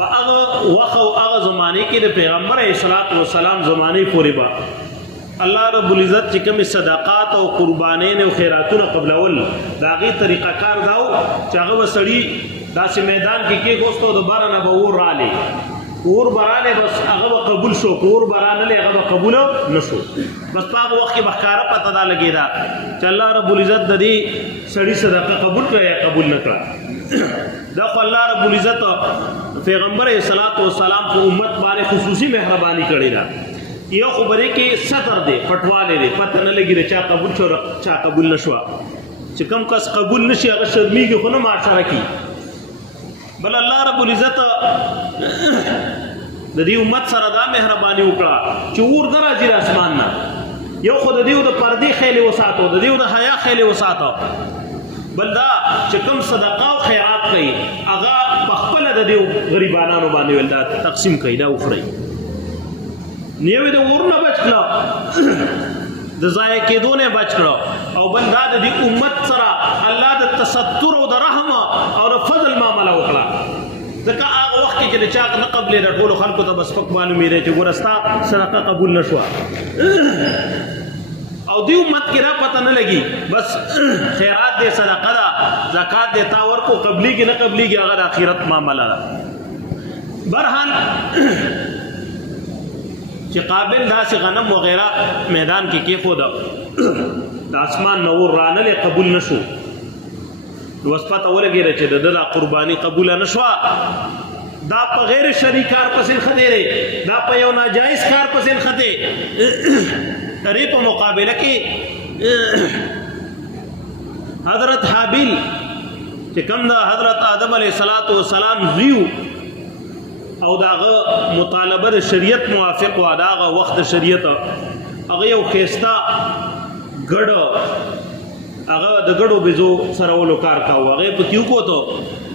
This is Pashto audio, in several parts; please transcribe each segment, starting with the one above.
په هغه وخت او هغه زمانه کې د پیغمبر اسلام زمانه پورې با الله رب العزت چې کوم صدقات او قربانین او خیراتونه قبلول دا غي طریقه کار داو چې هغه وسړي داسې میدان کې غوستو د بار نه به ور رااله ور براله بس هغه قبول شو ور برانه له هغه قبول نشو بس په هغه وخت کې بخاره پته دا لګیدا چې الله رب العزت د دې سړي صدقه قبول کړي یا قبول نکړه دا خو الله رب العزت پیغمبر صلوات و سلام په امت باندې خصوصي مهرباني کړې ده یو خبره کې ستر دی پټواله دی پته نه لګي چې قبول شو چا قبول نشو چې کم کس قبول نشي هغه شرمېږي خو نه معاشره کی بل الله رب العزت د دې امت سره دا مهرباني وکړه چې ور درځي اسمان نه یو خو د دې د پردي خېلې وساتو د دې د حیا خېلې وساتو بل دا چې کوم صدقه او خیرات کوي هغه په خپل د دې غریبانو باندې ولدا تقسیم کوي دا وخړي نیوي د ورنه بچکړه د ضایع کېدو نه بچکړه او بل دا د دې امت سره الله د تستر او د رحم او د فضل معاملې وکړه ځکه هغه وخت کې چې چا نه قبلې د ټولو خلکو ته بس پک معلومې دی چې ګورستا صدقه قبول نشو او دی امت کې را پته نه لګي بس خیرات دې صدقه دا زکات دې تا ورکو قبلي کې نه قبلي کې هغه د آخرت معاملہ ده برهان چې قابل داسې غنم وغیرہ میدان کې خود د اسمان نور رانه له قبول نشو نو وسپته ولګیږي چې د قرباني قبول نشو دا په غیر شرعي کار پسې خدای دا په یو ناجایز کار پسې خدای ترې په مقابله کې حضرت حابیل چې کوم د حضرت آدم علیه السلام زیو او داغه مطالبه د شریعت موافق و داغه وخت د شریعت هغه یو خيستا ګډو هغه د ګډو بيزو سره ولو کار کاوه هغه په کیو کوته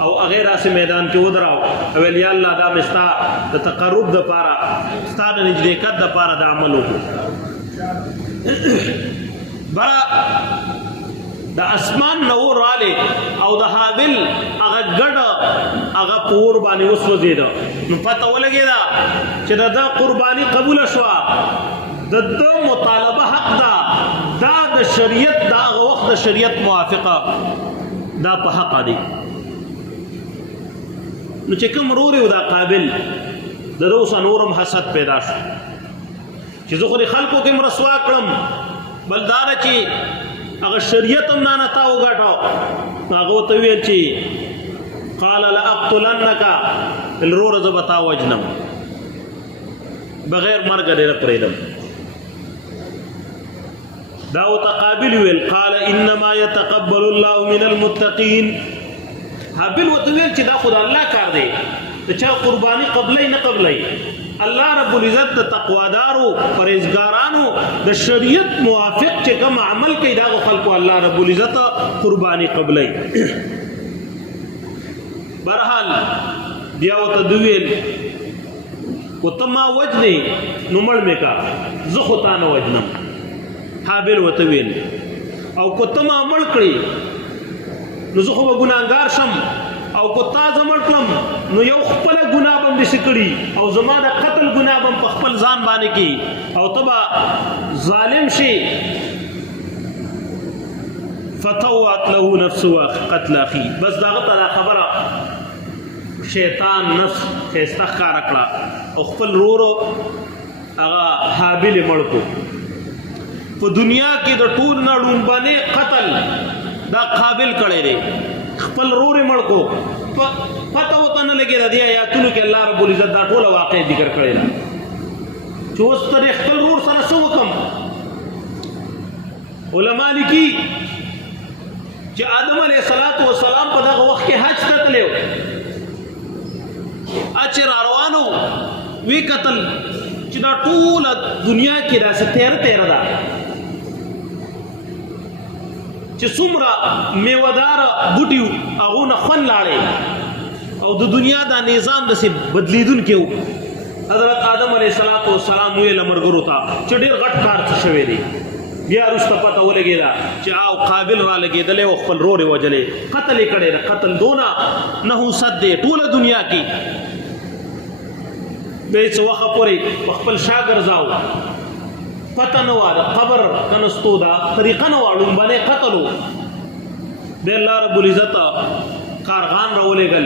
او هغه راسه میدان کې ودراو او یا الله دا مستا د تقرب د پاره ستاره نږدېکت د پاره د عمل وکړو برا د اسمان نور رااله او د حابل هغه ګډ هغه پور باندې وسوځید نو پته ولګیدا چې دا قرباني قبول شو د مطالبه حق دا د شریعت دا وخت د شریعت موافقه دا په حق دی نو چې کوم روري دا قابل د روس نورم حسد پیدا شو چې زه خو خلکو کې مرسوا کړم بلدار چې هغه شریعت هم نه تا وګټاو هغه ته ویل چې قال لا اقتلنك الرور زبتا وجنم بغیر مرګ دې پرېدم دا تقابل ویل قال انما يتقبل الله من المتقين حابل وتویل چې دا خدای الله کار دی چې قرباني قبلې نه قبلې الله رب العزت د تقوادارو پرهیزګارانو د شریعت موافق چې کوم عمل کوي دا خلکو الله رب العزت قرباني قبلې برحال بیا وته دویل وتما وجني نمړ میکا زه خو تا نه وجنم حابل وته ویل او کوتما مړ کړی نو زه خو ګناګار شم او کو تا زمړ کړم نو یو خپل ګناه بم دې سکړي او زما د قتل ګناه بم په خپل ځان باندې کی او تبا ظالم شي فتوات له نفسه قتل اخي بس داغه خبره شیطان نفس استخار کړه او خپل رورو هغه حابل مړ کو په دنیا کې د ټول نړون باندې قتل دا قابل کړي دي خپل رور مړ کو پته وته نه لګي د آیاتونو کې الله رب العزت دا ټول واقع ذکر کړی دا چې اوس تر خپل رور سره څه وکم علما لیکي چې آدم علیه السلام په دغه وخت کې حج ته تلو اچر روانو وی قتل چې دا ټول دنیا کې راځي تیر دا چې څومره میوهدار بوټیو هغه نه خون لاړې او د دنیا دا نظام د څه بدلیدون کې حضرت آدم علیه السلام ویل مرګرو ته چې ډېر غټ کار څه شوی دی بیا رسته پته ولګیدا چې او قابل را لګیدل او خپل رور وجلې قتل کړي قتل دونا نه صد ټول دنیا کې به څه وخت پورې خپل شا ګرځاو پته نه وه د قبر کنستو دا طریقه نه وه ړومبنی قتل و بیا الله رب العزت کارغان راولېږل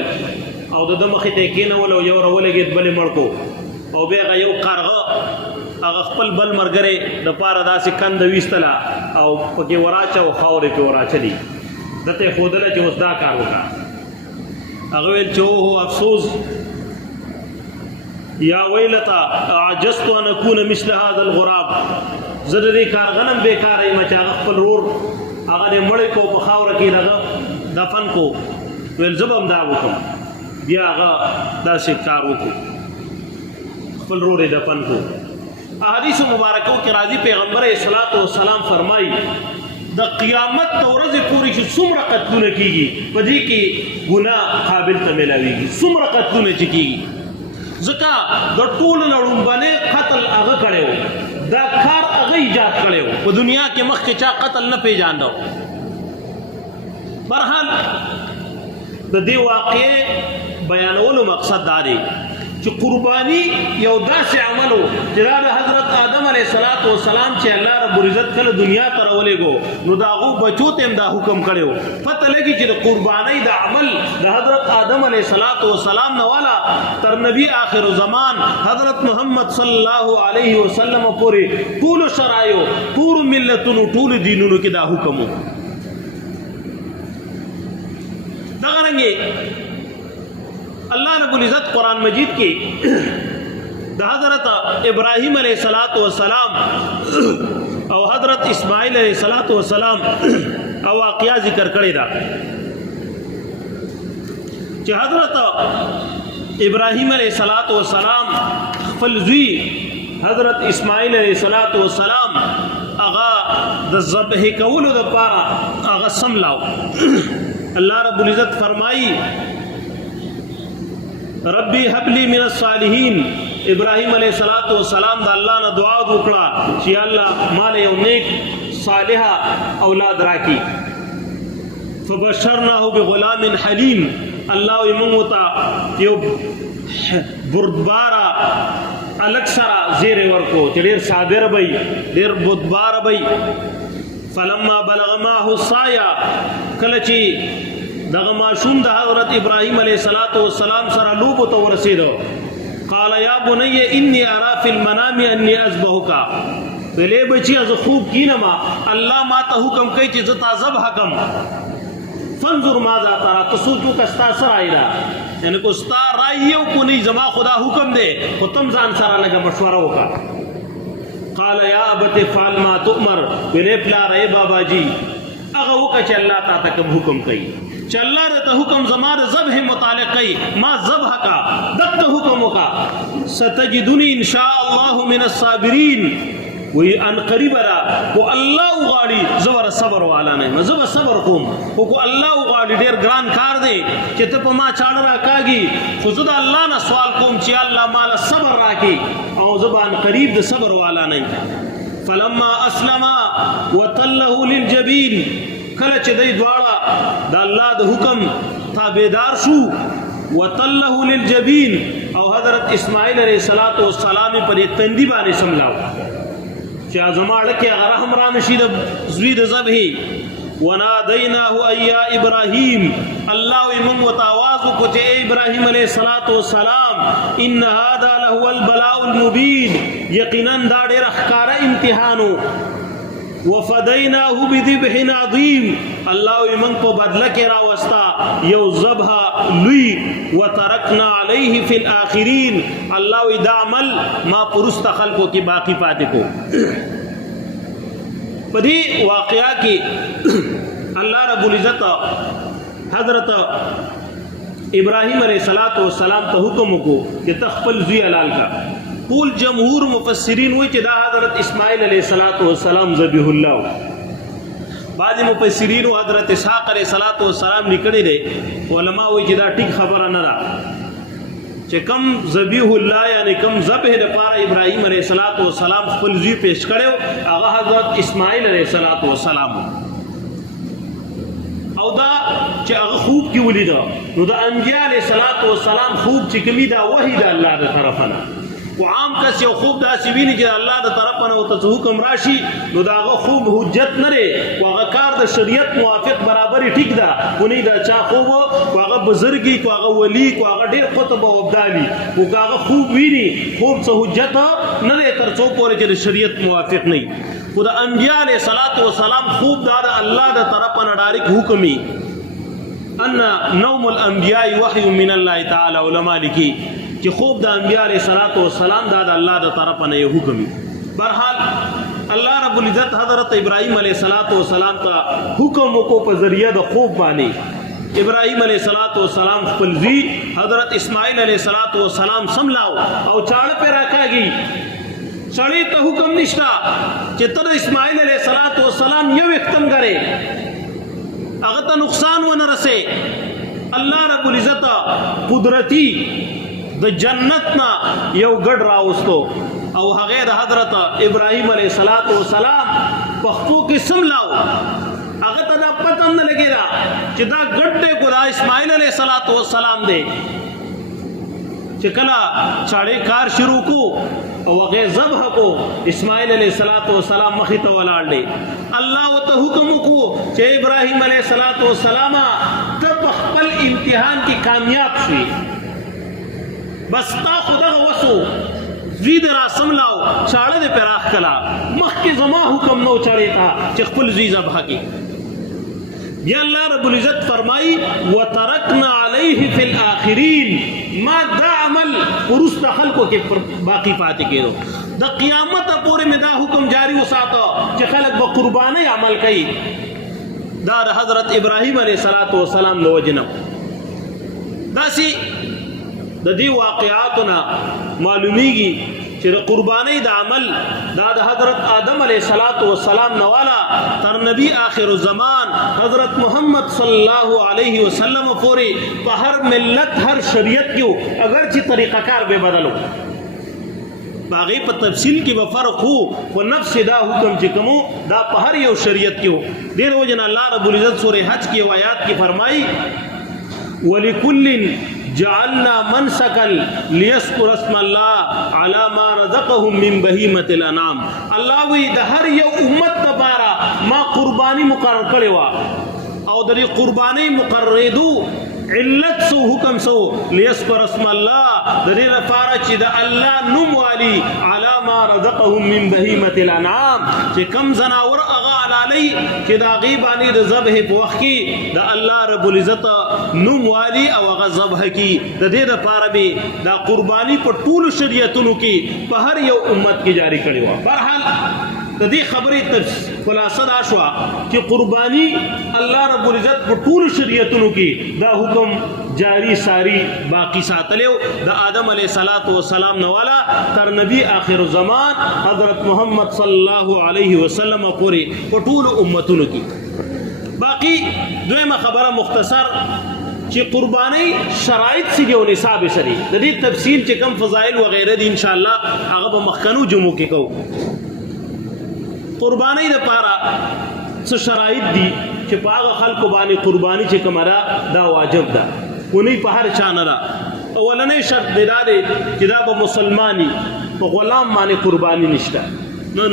او د ده مخې ته یې کېنول او یو راولېږېد بل یې مړ کو او بیا هغه یو کارغه هغه خپل بل ملګری دپاره داسې کنده ویستله او پکې وراچه او خاورې پې وراچلي ده ته یې ښودله چې اوس دا کار وکړه هغه ویل چې اوهو افسوس یا ویلتا عجزت ان اكون مثل هذا الغراب زه د دې کارغه نه بېکاره یم چې هغه خپل رور هغه دې مړی کو په خاوره کې هغه دفن کو ویل زه به هم دا وکړم بیا هغه داسې کار وکړو خپل رور یې دفن کو احادیث مبارکو کې راځي پیغمبر صلوات و سلام فرمایي د قیامت د ورځې پورې چې څومره قتلونه کېږي په دې کې ګناه قابل ته میلاویږي څومره قتلونه چې کېږي ځکه د ټولو نه ړومبنی قتل هغه کړی و دا کار هغه ایجاد کړی و په دنیا کې مخکې چا قتل نه پیژانده برحال د دې واقعې بیانولو مقصد دا دی چې قرباني یو داسې عمل و چې دا د حضرت آدم علیه السلام چې الله رب العزت کله دنیا ته راولېږو نو د هغو بچو ته هم دا حکم کړی و پته لګي چې د قربانۍ د عمل د حضرت آدم علیه السلام نه والا تر نبی آخر زمان حضرت محمد صلی الله علیه وسلم پورې ټولو شرایو ټولو ملتونو ټولو دینونو کې دا حکم و دغه رنګې اللہ رب العزت قرآن مجید کی دا حضرت ابراہیم علیہ السلام او حضرت اسماعیل علیہ السلام او واقعہ ذکر کرے دا کہ حضرت ابراہیم علیہ السلام فلزوی حضرت اسماعیل علیہ السلام اغا دا ذبح کولو دا پارا اغا سملاو اللہ رب العزت فرمائی ربی حبلی من الصالحین ابراہیم علیہ السلام دا اللہ نے دعا وکړه چې الله مال یو نیک صالحه اولاد راکی فبشرناه بغلام حلیم الله یموتا یو بردبارا الک سرا زیر ورکو چې ډیر صابر وي ډیر بردبار وي فلما بلغ معه السعي کله چې دغه ماشوم د حضرت ابراهیم علیه السلام سره لوبو ته ورسېدو قال یا بني انی ارى في المنام انی اذبحک ویلې بچی از خوب کینما الله ما ته حکم کوي چې زه تا ذبح کم فانظر ماذا ترى تسوچو کستا سره ایرا یعنی کو ستا رائے یو کو نه زما خدا حکم دے او تم ځان سره لګه مشوره وکړه قال یا ابت فعل ما تؤمر ویلې پلا رے بابا جی هغه وکړه چې الله تعالی کوم حکم کوي چې الله ته حکم زماره ذبح متعلق کوي ما ذبح کا دغه حکم وکا ستجدنی ان شاء الله من الصابرین وی ان قریب را کو الله غاړي زبر صبر والا نه زبر صبر کوم کو الله غاړي ډیر ګران کار دی چې ته په ما چاړه راکاږي خو زه د الله نه سوال کوم چې الله مال صبر راکړي او زبان قریب د صبر والا نه فلما اسلم وتله للجبین کله چې دوی دواړه د الله د حکم تابعدار شو وتله للجبین او حضرت اسماعیل علیہ السلام پر تندی باندې سملاو چې ازماړه کې هغه هم را نشید زوی د ذبح ونادیناه ایا ابراهیم الله یمن وتواز کو چې ابراهیم علیہ السلام ان هذا له البلاء المبین یقینا دا ډېر ښکارا امتحانو وفدیناه بذبح عظیم الله یمن په بدله کې راوستا یو ذبح لوی وترکنا علیه فی الاخرین الله دا عمل ما پرست خلقو کې باقی پاتې کو په دې واقعیا کې الله رب العزت حضرت ابراہیم علیہ السلام ته حکم وکړو چې تخپل زوی حلال کا ټول جمهور مفسرین وایي چې دا حضرت اسماعیل علیہ السلام ذبیح الله بعض مفسرین حضرت اسحاق علیہ السلام لیکلي دي علما وایي چې دا ټیک خبره نه ده چې کم ذبیح الله یعنی کم ذبح لپاره ابراهیم علیه السلام خپل زوی پیش کړو هغه حضرت اسماعیل علیه السلام او دا چې هغه خوب کې ولید نو د انبیاء علیه السلام خوب چې کومي دا وحی د الله تر طرفه نه او عام کس یو خوب داسې ویني چې الله د طرف نه ورته حکم راشي نو د هغه خوب حجت نه دی او هغه کار د شریعت موافق برابرې ټیک ده ونی دا چا خوب او هغه بزرګي او هغه ولی او هغه ډېر قطب او ابدالي او هغه خوب ویني خوب څه حجت نه دی تر څو پورې چې د شریعت موافق نه وي خو د انبیاء علیه صلات وسلام خوب دا د الله د طرف نه ډایرک حکم وي ان نوم الانبیاء وحی من الله تعالی علماء لیکي چې خوب د انبیاء علیه صلات وسلام دا د الله د طرف نه یو حکم وي برحال الله رب العزت حضرت ابراهیم علیه الصلاۃ والسلام ته حکم وکړو په ذریعہ د خوب باندې ابراهیم علیه الصلاۃ والسلام خپل زوی حضرت اسماعیل علیه الصلاۃ والسلام سملاو او چاړه پر راکاږي سړی ته حکم نشتا چې تر اسماعیل علیه الصلاۃ والسلام یو ختم غره هغه ته نقصان ونه رسې الله رب العزت قدرتی د جنت نه یو ګډ راوستو او هغه د حضرت ابراهیم علیه السلام پښتو کې سملاو هغه ته دا پته نه لګیدا چې دا ګډ دی ګورا اسماعیل علیه السلام دی چې کله چاړې کار شروع کو او هغه ذبح کو اسماعیل علیه السلام مخې ته ولاړ دی الله وته حکم وکړو چې ابراهیم علیه السلام ته خپل امتحان کې کامیاب شي بس تا خدغه وسو زید را سملاو چاړه دې پراخ کلا مخکې زما حکم نو چاړې تا چې خپل زی ذبح کې بیا الله رب العزت فرمای وترکنا علیه فی الاخرین ما دا عمل ورست خلقو کې باقی پاتې کېدو د قیامت پورې مې دا حکم جاری وساتو چې خلق به قربانی عمل کوي دا حضرت ابراهیم علیه السلام نو وجنو داسي د دې واقعاتنا معلومیږي چې د قربانی د عمل دا د حضرت آدم علیه السلام نوالا تر نبی آخر الزمان حضرت محمد صلی الله علیه وسلم پورې په هر ملت هر شریعت کې اگر چې طریقہ کار به بدلو باغی په تفصیل کې به فرق هو او نفس دا حکم چې کوم دا په هر یو شریعت کې ډیر وجن الله رب العزت سورہ حج کې آیات کې فرمایي ولکل جعلنا منسكا ليذكر اسم الله على ما رزقهم من بهيمة الانعام الله وی د هر یو امت لپاره ما قربانی مقرر کړی و او د قربانی مقرریدو علت سو حکم سو ليذكر اسم الله د دې لپاره چې د الله نوم والی على ما رزقهم من بهيمة الانعام چې کم زناور اغا علی چې دا غیبانی د ذبح په وخت کې د الله رب العزت نوم والی او هغه ذبح کی د دې لپاره به دا قربانی په ټول شریعتونو کې په هر یو امت کې جاری کړی و برحال د دې خبرې خلاصه دا شو چې قربانی الله رب العزت په ټول شریعتونو کې دا حکم جاری ساری باقی ساتلو د آدم علیه السلام نوالا تر نبی آخر الزمان حضرت محمد صلی الله علیه وسلم پورې په ټول امتونو کې باقی دویمه خبره مختصر چې قربانی شرایط سي او نصاب سري د دې تفصیل چې کم فضایل و غیره دي ان شاء الله هغه به مخکنو جمعو کې کوو قربانی لپاره څه شرایط دي چې په هغه خلکو باندې قربانی چې کومه دا واجب ده ونی په هر چا نه را اولنې شرط دا دی چې دا به مسلمانی په غلام باندې قربانی نشته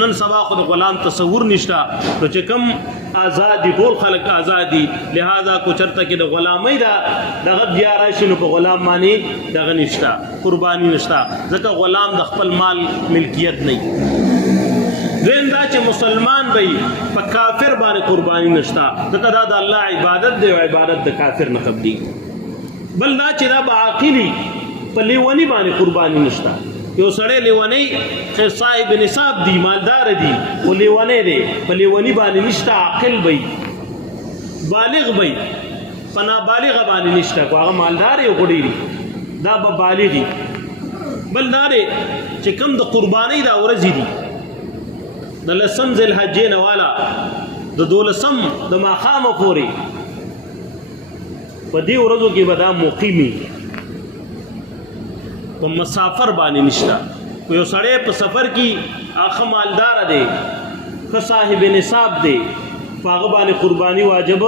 نن سبا خو د غلام تصور نشته نو چې کم آزادی ټول خلک آزادی لہذا کو چرته کې د غلامۍ دا دغه بیا راشي نو په غلام باندې دغه نشته قربانی نشته ځکه غلام د خپل مال ملکیت نه دین دا چې مسلمان به په کافر باندې قربانی نشتا ځکه دا د الله عبادت دی او عبادت د کافر نه قبلي بل دا چې دا به عاقلی په لیونی باندې قربانی نشتا یو سړی لیونی خیر صاحب نصاب دی مالدار دی او لیونی دی په لیونی باندې نشتا عاقل به بالغ به په نابالغ باندې نشتا کو هغه مالدار یو ګډی دا به بالغ بل دا چې کم د قربانی دا ورځ دی د لسم ذل حجین والا د دولسم د ماخام پورې په دې ورځو کې به دا مقیمی په مسافر باندې نشته یو سړی په سفر کې اخ مالدار دی خ صاحب نصاب دی هغه باندې قربانی واجب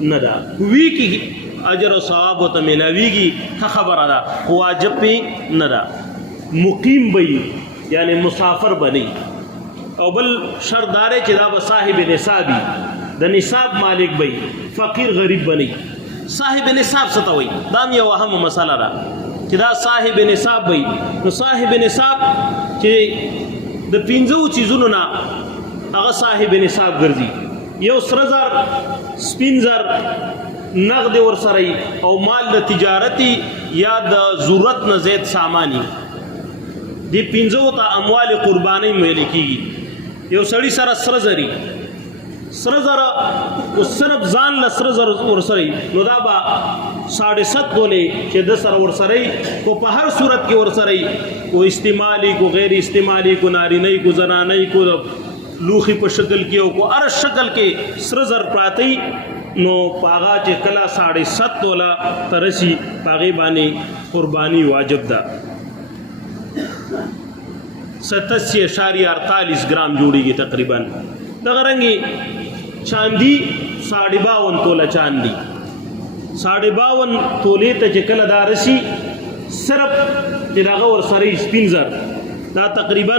نه ده وی کې اجر او ثواب ته ملاویږي خبره ده واجب نه ده مقیم بی یعنی مسافر بنی او بل شرط دارے چې دا به صاحب نصابی د نصاب مالک بی فقیر غریب بنی صاحب نصاب ستوي دا یو اهم مسله ده چې دا صاحب نصاب بی نو صاحب نصاب چې د 15 چیزونو نه هغه صاحب نصاب ګرځي یو سره زر سپین زر نقد ورسره او مال د تجارتی یا د ضرورت نه زیات سامانی دی 15 ته اموال قربانی ویل کیږي یو سړی سره سره زری سره زر او صرف ځان له سره زر ورسره نو دا با 7.5 تولې چې د سره ورسره کو په هر صورت کې ورسره کو استعمالي کو غیر استعمالي کو نارینه کو زنانه کو لوخي په شکل کې او کو هر شکل کې سره زر پراتی نو پاغا چې کلا 7.5 تولا ترسي پاغي باندې قرباني واجب ده 87.48 گرام جوړیږي تقریبا دغه رنګي چاندي 52.5 تولا چاندي 52.5 تولې ته چې کله دا رسي صرف چې دغه ور سره سپین زر دا تقریبا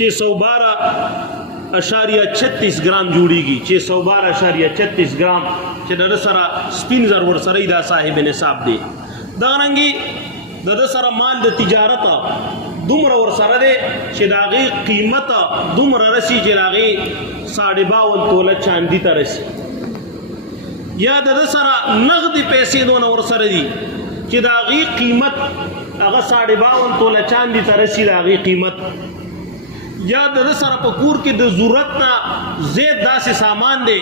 612.36 گرام جوړیږي 612.36 گرام چې د سره سپین زر ور سره دا صاحب نصاب دی دغه رنګي د سره مال د تجارت دومره ور سره دی چې داغي قیمت دومره رسی چې داغي 52 توله چاندي ته رسی یا د سره نقد پیسې دونه ور سره دي چې داغي قیمت هغه 52 توله چاندي ته رسی داغي قیمت یا د سره په کور کې د ضرورت نه زیات داسې سامان دی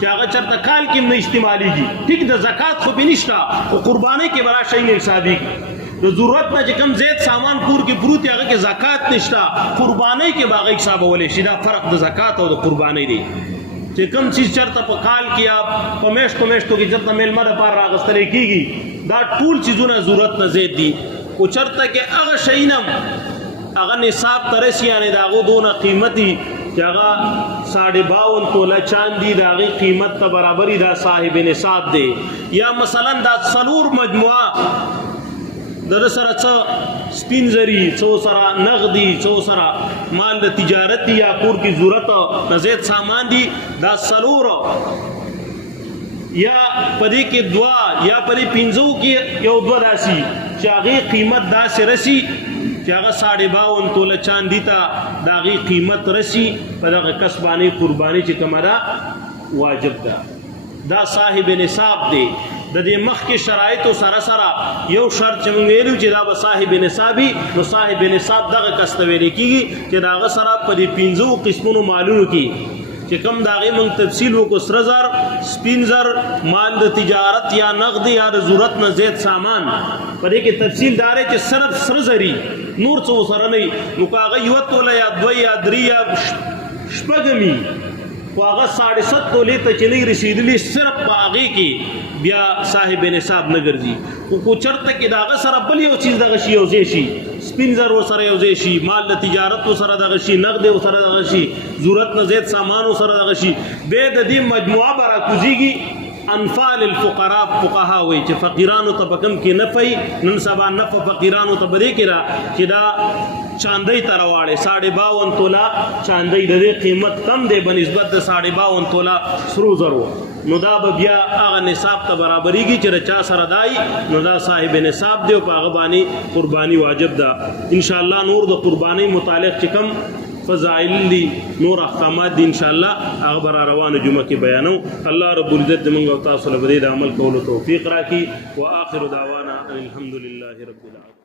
چې هغه چرته کال کې نه استعماليږي ټیک د زکات خو بنشتا او قرباني کې برا شي نه حسابي د ضرورت نه چې کم زیات سامان کور کې پروت هغه کې زکات نشتا قرباني کې باغې حساب ولې شي دا فرق د زکات او د قرباني دی چې کم چیز چرته په کال کې یا په میاشتو کې چرته میلمه د پار راغستل کېږي دا ټول چیزونه ضرورت نه زیات دي او چرته کې هغه شي نه هغه نصاب ترسي یعنی داغو دونه قیمتي چې هغه 52 توله چاندي داغي قیمت ته برابرۍ دا صاحب نصاب دی یا مثلا دا څلور مجموعه د سره څه سپین زری څو سره نغدي څو سره مال د تجارتي یا کور کی ضرورت نه زیات سامان دي دا څلور یا پدې کې دوا یا پدې 15 کې یو دوا داسي چې هغه قیمت داسې رسی چې هغه 52 توله چاندي ته داغي قیمت رسی په دغه کسبانی قرباني چې کومه ده واجب ده دا صاحب نصاب دی د دې مخ کې شرایط سره سره یو شرط چې موږ ویلو چې دا به صاحب نصابي نو صاحب نصاب دغه کسته ویل کیږي چې داغه سره په دې 15 قسمونو مالونو کې چې کم داغه موږ تفصیل وکړو سره زر سپین زر مال د تجارت یا نقد یا د ضرورت نه زیات سامان په دې کې تفصیل دارې چې صرف سره زری نور څه سره نه نو هغه یو توله یا دوه یا درې یا شپږمی واغه 7.5 تولې ته چې نه رسیدلی صرف باغې کې بیا صاحب نصاب نه ګرځي کو چرته کې داغه سره بل یو چیز دغه شی او زی شي سپین زر سره یو زی شي مال د تجارت سره دغه شی نقد سره دغه شی ضرورت نه زیات سامان سره دغه شی به د دې مجموعه برا کوزيږي انفال الفقراء فقها وي چې فقیرانو ته بکم کې نه پي نن سبا نه فقیرانو ته بری کړه چې دا چاندي ترواړې 52 تولا چاندي د قیمت کم دی بنسبت د 52 تولا سرو زرو نو دا بیا هغه نصاب ته برابرېږي چې رچا سره دای نو دا صاحب نصاب دی او هغه باندې قرباني واجب ده ان شاء الله نور د قرباني متعلق چې کم فضائل دي نور احکامات دي ان شاء الله هغه بر روانه جمعه کې بیانو الله رب العزت موږ او تاسو له دې عمل کولو توفیق راکړي واخر دعوانا الحمد لله رب العالمين.